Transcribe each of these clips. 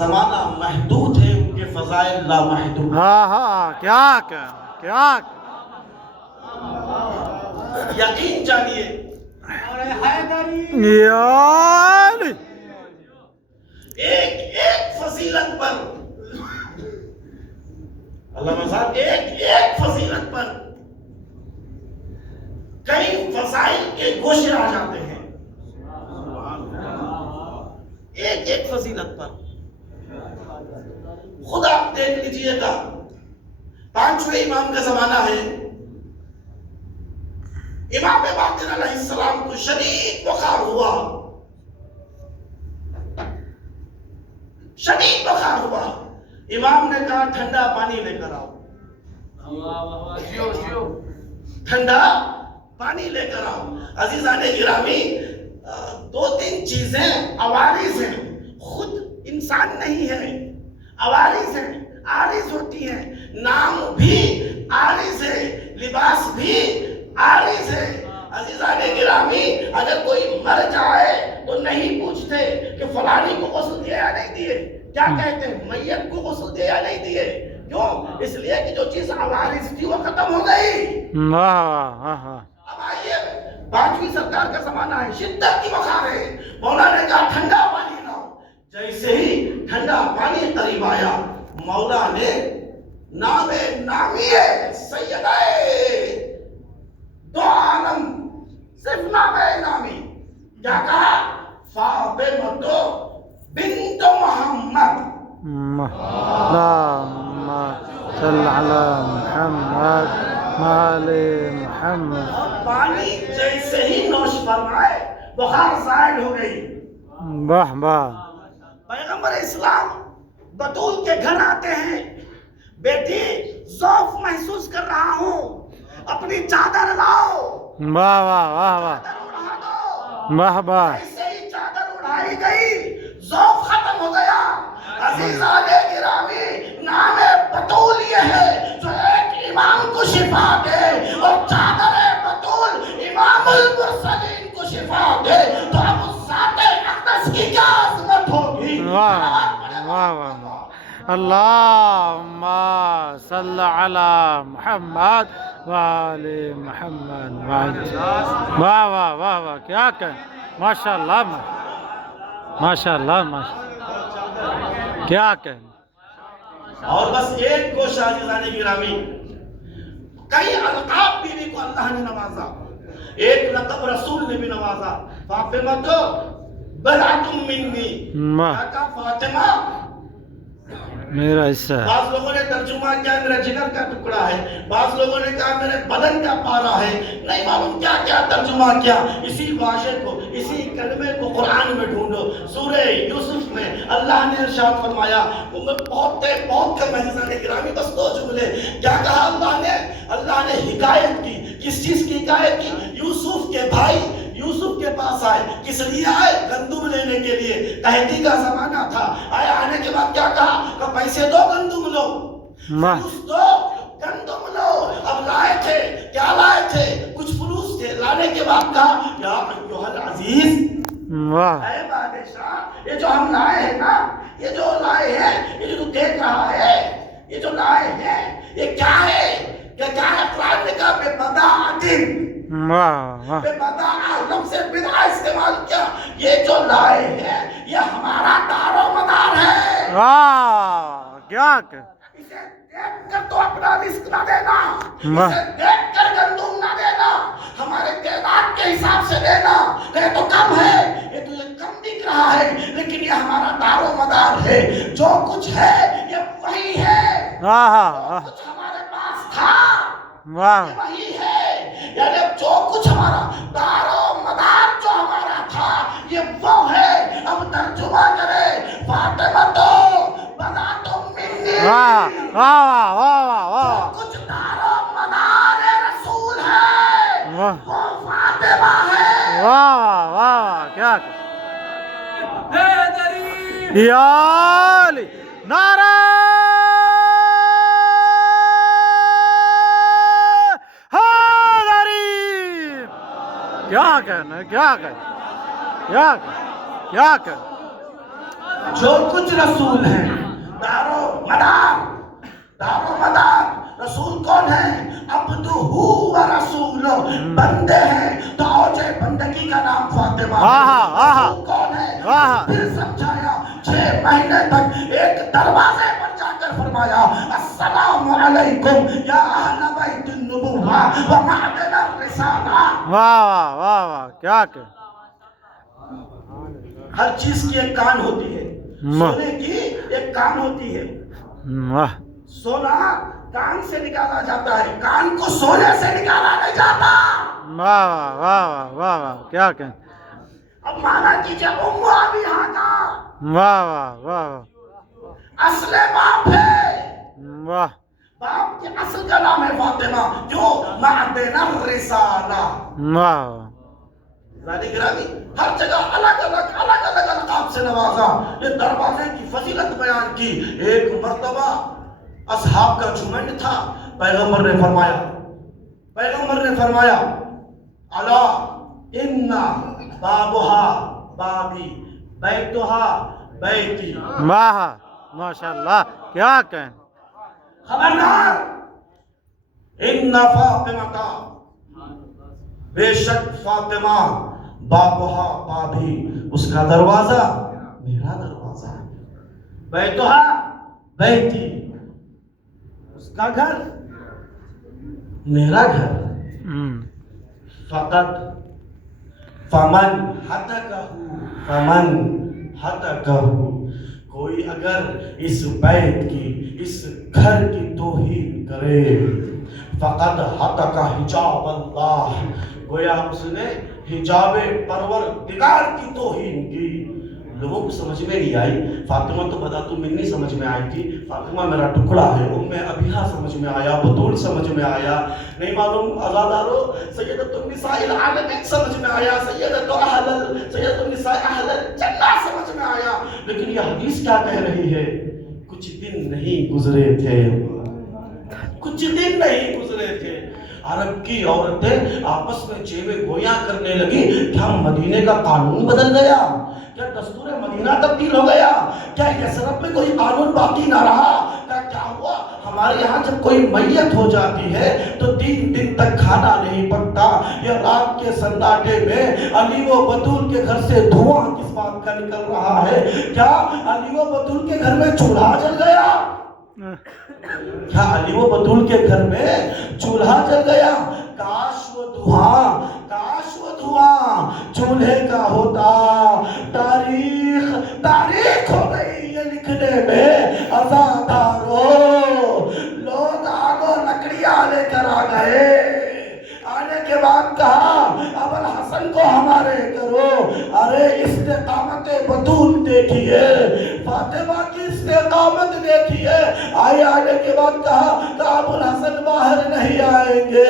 زمانہ محدود ہے، ان کے فضائل لامحدود۔ ہاں ہاں، کیا یقین جانیے یار ایک ایک فضیلت پر، علامہ صاحب ایک ایک فضیلت پر کئی فضائل کے گوشے آ جاتے ہیں، ایک ایک فضیلت پر۔ خود آپ دیکھ لیجئے گا، پانچویں امام کا زمانہ ہے، امام باقر علیہ السلام کو شدید بخار ہوا، شدید بخار ہوا۔ امام نے کہا ٹھنڈا پانی لے کر آؤ، ٹھنڈا پانی لے کر آؤ۔ عزیزان گرامی، دو تین چیزیں عوارض ہیں، خود انسان نہیں ہے، عوارض ہیں، عارض ہوتی ہیں۔ نام بھی عارض ہے، لباس بھی عارض ہے۔ عزیزان گرامی، اگر کوئی مر جائے تو نہیں پوچھتے کہ فلانی کو غسل دیا یا نہیں دیے، کیا کہتے ہیں؟ میت کو غسل دیا یا نہیں دیے۔ کیوں؟ اس لیے کہ جو چیز عوارض تھی وہ ختم ہو گئی۔ اب آئیے، پانچویں سرکار کا زمانہ ہے، شدت کی بخار ہے، مولا نے کہا ٹھنڈا پانی لاؤ۔ جیسے ہی ٹھنڈا پانی قریب آیا، مولا نے نام نامی سیدہ دو عالم، صرف نام نامی، کیا کہا؟ فاطمہ بنت محمد، اللہم صل علی محمد وعلی محمد۔ اور پانی جیسے ہی نوش فرمائے بخار زائل ہو گئی۔ واہ واہ، پیغمبر اسلام بطول کے گھر آتے ہیں، بیٹی ذوق محسوس کر رہا ہوں، اپنی چادر لاؤ، واہ واہ واہ واہ چادر اڑا دو۔ واہ واہ، ایسے ہی چادر اڑائی گئی، ذوق ختم ہو گیا۔ عزیزان گرامی، نام بطول یہ ہے جو ایک امام کو شفا دے، اور چادر بطول امام المرسلین کو شفا دے، تو اب اس ذات اقدس کی کیا عظمت ہوگی۔ واہ واہ واہ، اللہم صل علی محمد وعلی محمد وعلی، واہ واہ واہ واہ، کیا کہیں، ماشاءاللہ ماشاءاللہ ماشاءاللہ، کیا کہیں۔ اور بس ایک گوشہ عزیزان گرامی، کئی القاب بیوی کو اللہ نے نوازا، ایک لقب رسول نے بھی نوازا، فاطمہ تو بضعۃ منی، کیا کہا؟ فاطمہ میرا حصہ ہے۔ بعض لوگوں نے ترجمہ کیا میرا جگر کا ٹکڑا ہے، بعض لوگوں نے کہا میرے بدن کا پارا ہے، نہیں معلوم کیا کیا ترجمہ کیا۔ اسی واضح کو، اسی کلمے کو قرآن میں ڈھونڈو، سورہ یوسف میں اللہ نے ارشاد فرمایا، بہت کم عزیزان گرامی، بس دو جملے، کیا کہا اللہ نے حکایت کی، کس چیز کی حکایت کی؟ یوسف کے بھائی یوسف کے پاس آئے، کس لیے آئے؟ گندم لینے کے لیے، قحطی کا زمانہ تھا، آئے، آنے کے بعد کیا کہا؟ کہ پیسے دو، گندم لو، فلوس دو، گندم لو۔ اب لائے تھے، کیا لائے تھے؟ کچھ فلوس تھے، لانے کے بعد کہا یا ایھا العزیز، اے بادشاہ، یہ جو ہم لائے ہیں نا، یہ جو لائے ہیں، یہ جو تو دیکھ رہا ہے، یہ جو لائے ہیں، یہ کیا ہے؟ کیا ہے؟ قرآن نے کہا بے بداعتن، بے بداعہ، لفظ بدعہ استعمال کیا، یہ جو لائے ہیں یہ ہمارا دار و مدار ہے۔ کیا کہ اسے دیکھ کر تو اپنا رزق نہ دینا، اسے دیکھ کر گندم نہ دینا، ہمارے تعداد کے حساب سے دینا، کہ تو کم ہے، یہ تو کم دکھ رہا ہے، لیکن یہ ہمارا دار و مدار ہے، جو کچھ ہے یہ وہی ہے، جو کچھ ہمارے پاس تھا یہ وہی ہے، یعنی جو کچھ ہمارا دار و مدار جو ہمارا تھا یہ وہ ہے۔ اب ترجمہ کرے، فاطمہ تو بضعۃ منی، جو کچھ دار و مدار رسول ہے وہ فاطمہ ہے۔ واہ واہ، کیا یا علی، نعرہ حیدری، کیا کہنا، کیا کہنا، کیا کہنا، جو کچھ رسول ہیں دارو مدار رسول کون ہے؟ عبدہ و رسول، بندے ہیں تو اوجے بندگی کا نام فاطمہ ہے۔ رسول کون ہے؟ پھر سمجھایا 6 مہینے تک ایک دروازے پر جا کر فرمایا السلام علیکم یا اہل بیت النبوہ و معدن الرسالہ۔ واہ واہ واہ واہ کیا کہ ہر چیز کی ایک کان ہوتی ہے، سونے کی ایک کان ہوتی ہے۔ واہ سونا کان سے نکالا جاتا ہے، کان کو سونے سے نکالا نہیں جاتا۔ واہ واہ واہ واہ واہ کیا کہ اب مانا کیجئے ام ابیہا کا واہ واہ واہ اصل باپ ہے، واہ باپ کے اصل کا نام ہے فاطمہ، جو معدن الرسالہ۔ واہ زادی گرامی ہر جگہ الگ الگ القاب سے نوازا، یہ دروازے کی فضیلت بیان کی۔ ایک مرتبہ اصحاب کا جھمنڈ تھا، پیغمبر نے فرمایا الا ان بابھا بابی بیتھا بیتی، واہ ماشاء اللہ کیا کہ خبردار ان فاطمہ، بے شک فاطمہ، بابھا بابی، اس کا دروازہ میرا دروازہ ہے، بیتھا بیتی، اس کا گھر میرا گھر۔ فقط فمن ہتکہ، کوئی اگر اس بیت کی، اس گھر کی توہین کرے، فقط ہتک حجاب اللہ، گویا اس نے حجاب پروردگار کی توہین کی۔ لوگوں کو سمجھ میں نہیں آئی، فاطمہ تو بداتو منی سمجھ میں آئی تھی، فاطمہ میرا ٹکڑا ہے، ام ابیہا سمجھ میں آیا، بطول سمجھ میں آیا، نہیں معلوم آزادارو سیدۃ النساء العالمین سمجھ میں آیا، سیدۃ النساء اہل الجنہ سمجھ میں آیا، لیکن یہ حدیث کیا کہہ رہی ہے؟ کچھ دن نہیں گزرے تھے عرب کی عورتیں آپس میں چیوے گویاں کرنے لگی، کیا مدینے کا قانون بدل گیا؟ کیا دستور مدینہ تبدیل ہو گیا؟ کیا یثرب میں کوئی قانون باقی نہ رہا؟ کیا ہوا؟ ہمارے یہاں جب کوئی میت ہو جاتی ہے تو 3 دن تک کھانا نہیں پکتا، یا رات کے سناٹے میں علی و بطول کے گھر سے دھواں کس بات کا نکل رہا ہے؟ کیا علی و بطول کے گھر میں چولہا جل گیا؟ کیا علی و بطول کے گھر میں چولہا جل گیا؟ کاش وہ دھواں چولہے کا ہوتا۔ تاریخ ہو گئی یہ لکھنے میں، عزادارو لوگ آگ و لکڑیاں لے کر آ گئے، آنے کے بعد کہا ابوالحسن کو ہمارے کرو۔ ارے استقامت بطول دیکھیے، فاطمہ کی استقامت دیکھیے، آنے کے بعد کہا کہ ابوالحسن باہر نہیں آئیں گے،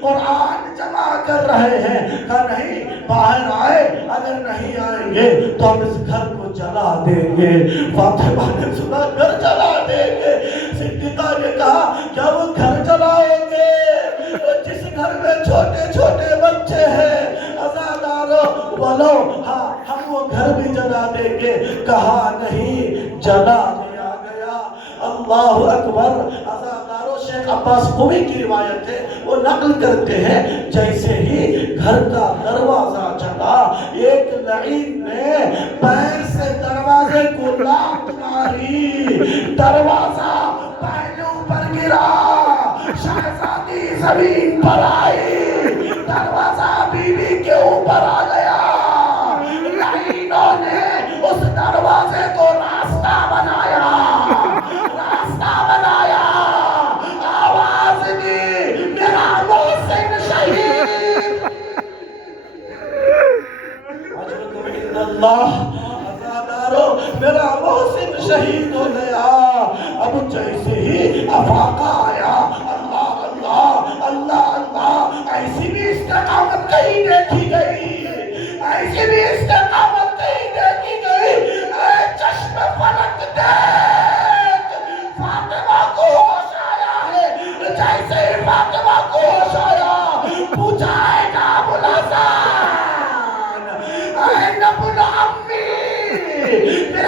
قرآن جمع کر رہے ہیں، کہا نہیں باہر آئے، اگر نہیں آئیں گے تو ہم اس گھر کو جلا دیں گے۔ فاطمہ نے سنا گھر جلا دیں گے، صدیقہ نے کہا کیا وہ گھر جلاؤ گے جس گھر میں چھوٹے چھوٹے بچے ہیں؟ عزادارو بولو ہاں ہم وہ گھر بھی جلا دیں گے۔ کہا نہیں، جلا دیا گیا۔ اللہ اکبر۔ عزادارو شیخ عباس قمی کی روایت ہے، وہ نقل کرتے ہیں جیسے ہی گھر کا دروازہ جلا، ایک لعین نے پیر سے دروازے کو لات ماری، دروازہ پہلو پر گرا، شہزادی زمین پر آئی، دروازہ بی بی کے اوپر آ گیا۔ لعینوں نے اس دروازے کو راستہ بنایا، آواز دی میرا محسن شہید، اللہ عزادارو میرا محسن شہید ہو گیا۔ اب جیسے ہی افاقہ آیا، اللہ اللہ اللہ اللہ، ایسی بھی استقامت کہیں دیکھی گئی، ایسی بھی استقامت کہیں دیکھی گئی۔ اے چشم فلک دیکھ، فاطمہ کو ہوش آیا ہے، جیسے ہی فاطمہ کو ہوش آیا پوچھا ہے نا ابوالحسن، اے ابن عمی، میرے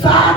7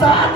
7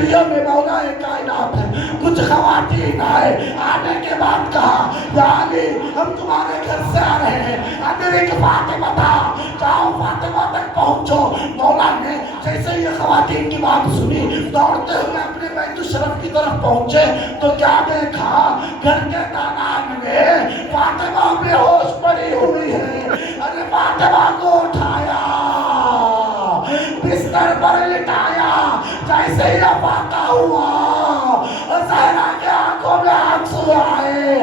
گلیوں میں مولا کائنات ہے، کچھ خواتین آئے، آنے کے بعد کہا یا علی ہم تمہارے گھر سے آ رہے ہیں، ادرک فاطمہ تھا، جاؤ فاطمہ تک پہنچو۔ مولا نے جیسے یہ خواتین کی بات سنی دوڑتے ہوئے اپنے بیت الشرف کی طرف پہنچے تو کیا دیکھا، گھر کے دالان میں فاطمہ بے ہوش پڑی ہوئی ہے۔ ارے فاطمہ کو اٹھایا، بستر پر لٹایا، جیسے ہی افاقہ ہوا زہرا کے آنکھوں میں آنسو آئے،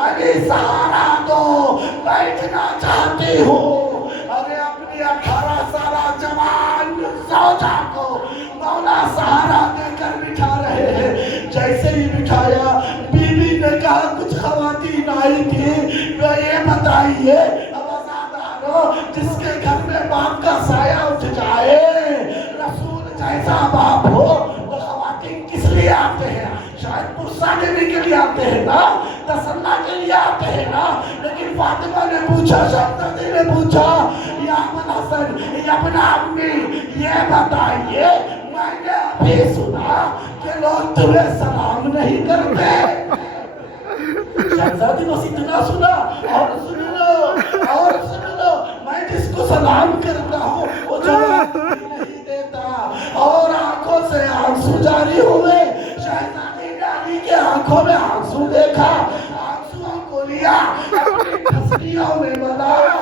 علی سہارا دو، بیٹھنا چاہتی ہوں۔ ارے اپنی 18 سالہ جوان زوجہ کو مولا سہارا دے کر بٹھا رہے ہیں۔ جیسے ہی بٹھایا بی بی نے کہا کچھ خواتین آئی تھی، وہ یہ بتائیے اب آزادانو جس کے گھر میں باپ کا سایہ اٹھ جائے، رسول جیسا باپ ہو، وہ خواتین کس لیے آتے ہیں؟ شاید پرسہ دینے کے لیے آتے ہیں نا، تسلہ کے لیے آتے ہیں نا۔ لیکن فاطمہ نے پوچھا، شہزادی نے پوچھا یا ابن حسن یا ابن امی یہ بتائیے میں نے ابھی سنا کہ لوگ تمہیں سلام نہیں کرتے۔ شہزادی بس اتنا سنا اور سن لو میں جس کو سلام کرتا ہوں وہ جواب نہیں دیتا، اور آنکھوں سے آنسو جاری ہوئے۔ شہزادی نے علی کے آنکھوں میں آنسو دیکھا، آنسووں کو لیا اپنی ٹھسنیوں میں بلایا،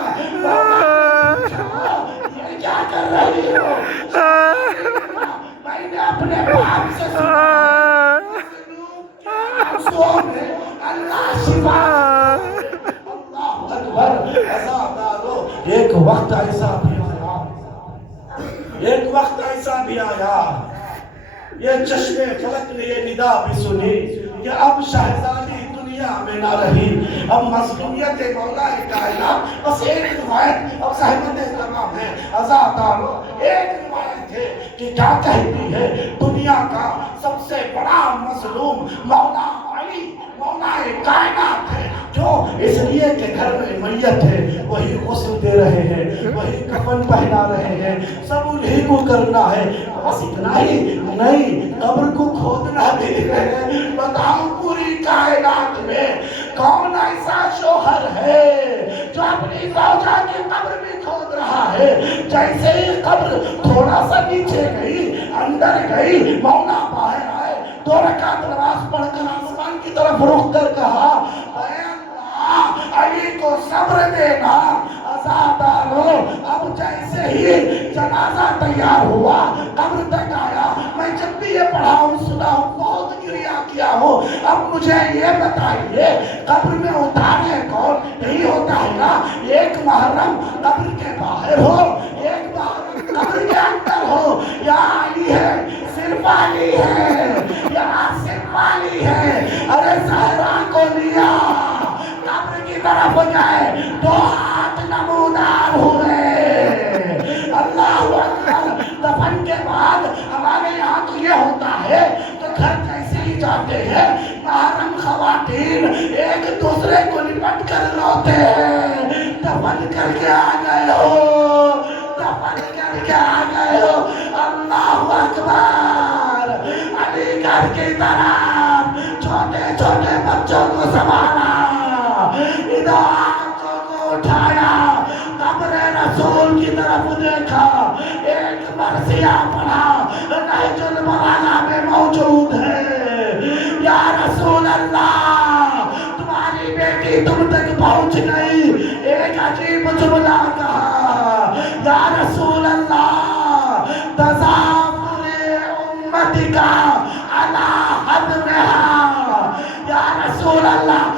یہ کیا کر رہی ہو؟ میں نے اپنے باپ سے سنا آنسووں میں اللہ شفا۔ اللہ اکبر۔ عزادارو ایک وقت ایسا بھی آیا، یہ چشمے فلک نے یہ ندا بھی سنی کہ اب شہزادی دنیا میں نہ رہی، اب مظلومیت مولا کائنات۔ بس ایک روایت اب صحبت تمام ہے عزادارو، ایک روایت ہے کہ کیا کہتی ہے دنیا کا سب سے بڑا مظلوم مولا علی مولا کائنات ہے، جو اس لیے کہ گھر میں میت ہے وہی غسل دے رہے ہیں، وہی کفن پہنا رہے ہیں، سب انہی کو کرنا ہے۔ بس اتنا ہی نہیں، قبر کو کھودنا بھی ہے۔ بتاؤ پوری کائنات میں کون ایسا شوہر ہے جو اپنی زوجہ کی قبر بھی کھود رہا ہے؟ جیسے ہی قبر تھوڑا سا نیچے گئی، اندر گئی، مولا باہر آئے، 2 رکعت نماز پڑھ کر آسمان کی طرف رخ کر کہا اے اللہ علی کو صبر دینا۔ عزادارو اب جیسے ہی جنازہ تیار ہوا، قبر تک آیا، میں جب بھی یہ پڑھا ہوں سنا ہوں بہت گریہ کیا ہوں، اب مجھے یہ بتائیے قبر میں اتارے کون؟ نہیں ہوتا ہے نا، ایک محرم قبر کے باہر ہو، ایک محرم قبر کے اندر ہو۔ یا علی ہے، صرف علی ہے، یا صرف علی ہے۔ ارے زہرا کو لیا، قبر کی طرف گئے، 2 ہاتھ نمودار ہوئے۔ اللہ اکبر۔ دفن کے بعد ہمارے یہاں تو یہ ہوتا ہے تو گھر کیسے ہی جاتے ہیں، محرم خواتین ایک دوسرے کو لپٹ کر روتے ہیں، دفن کر کے آ گئے ہو، دفن کر کے آ گئے ہو۔ اللہ اکبر۔ علی گھر کی طرف چھوٹے چھوٹے بچوں کو سنبھالا، ادھر آنکھوں کو اٹھایا، قبر رسول کی طرف دیکھا، ایک مرثیہ پڑھا، نہج البلاغہ میں موجود ہے۔ یا رسول اللہ تمہاری بیٹی تم تک پہنچ گئی، ایک عجیب جملہ کہا یا رسول اللہ تضافر امتک علی حدمها۔ یا رسول اللہ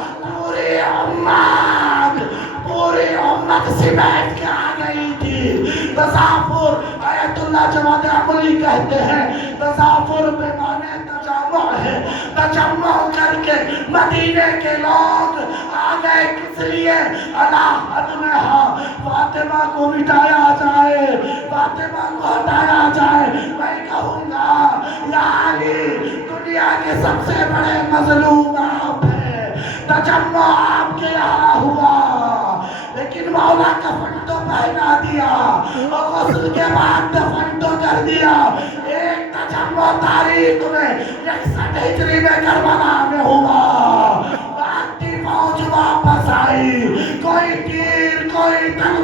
پوری امت سمیٹ کے آ گئی تھی۔ تضافر آیت اللہ جواد عملی کہتے ہیں، تضافر بے معنی تجمع ہے، تجمع کر کے مدینے کے لوگ آ گئے کس لیے؟ علی حدمها، فاطمہ کو مٹایا جائے، فاطمہ کو ہٹایا جائے۔ میں کہوں گا یا علی دنیا کے سب سے بڑے مظلوم آپ ہیں، تجمع آپ کے یہاں ہوا، لیکن مولا کفن تو پہنا دیا اور غسل کے بعد دفن تو کر دیا۔ ایک جب وہ تاریخ میں 61 ہجری میں کربلا میں ہوا، بھارتی فوج واپس آئی، کوئی تیر کوئی تلوار